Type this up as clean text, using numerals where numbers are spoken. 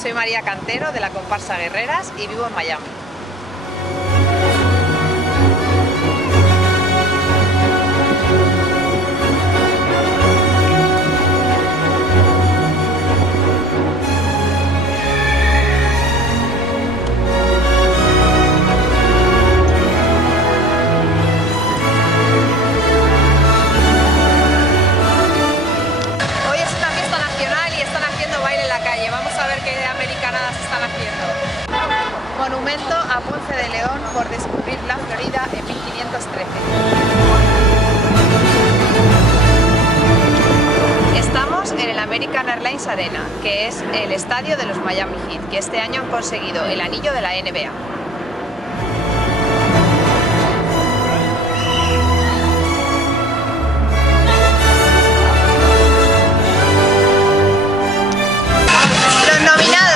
soy María Cantero de la comparsa Guerreras y vivo en Miami. Hoy es una fiesta nacional y están haciendo baile en la calle. Vamos a ver qué americanadas están haciendo. Monumento a Ponce de León por descubrir la Florida en 1513. Estamos en el American Airlines Arena, que es el estadio de los Miami Heat, que este año han conseguido el anillo de la NBA. Los nominados